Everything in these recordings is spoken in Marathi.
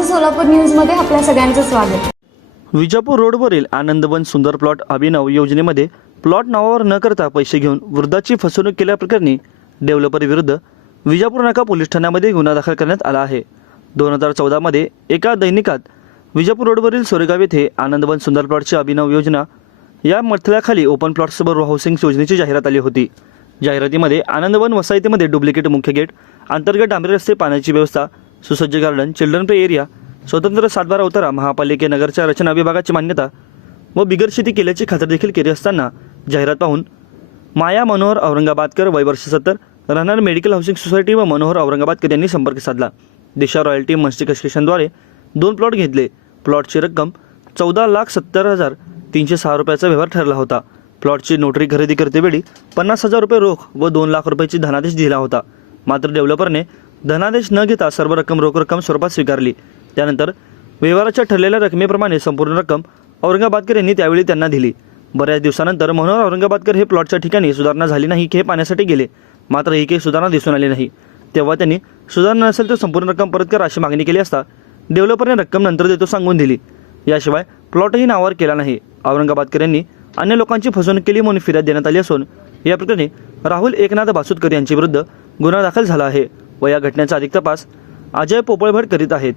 माझं सोलापूर न्यूजमध्ये आपल्या सगळ्यांचं स्वागत। विजापूर रोडवरील आनंदवन सुंदर प्लॉट अभिनव योजनेमध्ये प्लॉट नावावर न करता पैसे घेऊन वृद्धाची फसवणूक केल्याप्रकरणी डेव्हलपर विरुद्ध विजापूर नाका पोलीस ठाण्यामध्ये गुन्हा दाखल करण्यात आला आहे। 2014 मध्ये एका दैनिकात विजापूर रोडवरील सोरेगाव येथे आनंदवन सुंदर प्लॉटची अभिनव योजना या मथळ्याखाली ओपन प्लॉट्स हाऊसिंग योजनेची जाहिरात आली होती। जाहिरातीमध्ये आनंदवन वसाहतीमध्ये डुप्लिकेट मुख्य गेट, अंतर्गत डांबरी रस्ते, पाण्याची व्यवस्था, सुसज्ज गार्डन, चिल्ड्रन प्ले एरिया, स्वतंत्र सातबारा उतारा, महापालिकेनगरच्या रचना विभागाची मान्यता व बिगर शेती केल्याची खात्री देखील केली असताना जाहिरात पाहून माया मनोहर औरंगाबादकर वय वर्ष 70 राहणार मेडिकल हाऊसिंग सोसायटी व मनोहर औरंगाबादकर यांनी संपर्क साधला। दिशा रॉयल्टी मस्टी कन्स्ट्रक्शनद्वारे 2 प्लॉट घेतले। प्लॉटची रक्कम 14,70,306 रुपयाचा व्यवहार ठरला होता। प्लॉटची नोटरी खरेदी करतेवेळी 50,000 रुपये रोख व 2 लाख रुपयाची धनादेश दिला होता। मात्र डेव्हलपरने धनादेश न घेता सर्व रक्कम रोख रक्कम स्वरूपात स्वीकारली। त्यानंतर व्यवहाराच्या ठरलेल्या रकमेप्रमाणे संपूर्ण रक्कम औरंगाबादकर यांनी त्यावेळी त्यांना दिली। बऱ्याच दिवसानंतर मनोहर औरंगाबादकर हे प्लॉटच्या ठिकाणी सुधारणा झाली नाही की हे पाहण्यासाठी गेले, मात्र ही काही सुधारणा दिसून आली नाही। तेव्हा त्यांनी सुधारणा नसेल तर संपूर्ण रक्कम परत करा अशी मागणी केली असता डेव्हलपरने रक्कम नंतर देतो सांगून दिली। याशिवाय प्लॉटही नावावर केला नाही। औरंगाबादकर यांनी अन्य लोकांची फसवणूक केली म्हणून फिर्याद देण्यात आली असून या प्रकरणी राहुल एकनाथ बासुदकर यांच्या विरुद्ध गुन्हा दाखल झाला आहे व या घटनेचा अधिक तपास अजय पोपळभट करीत आहेत।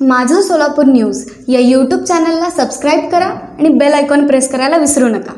माझं सोलापूर न्यूज या यूट्यूब चॅनलला सबस्क्राईब करा आणि बेल आयकॉन प्रेस करायला विसरू नका।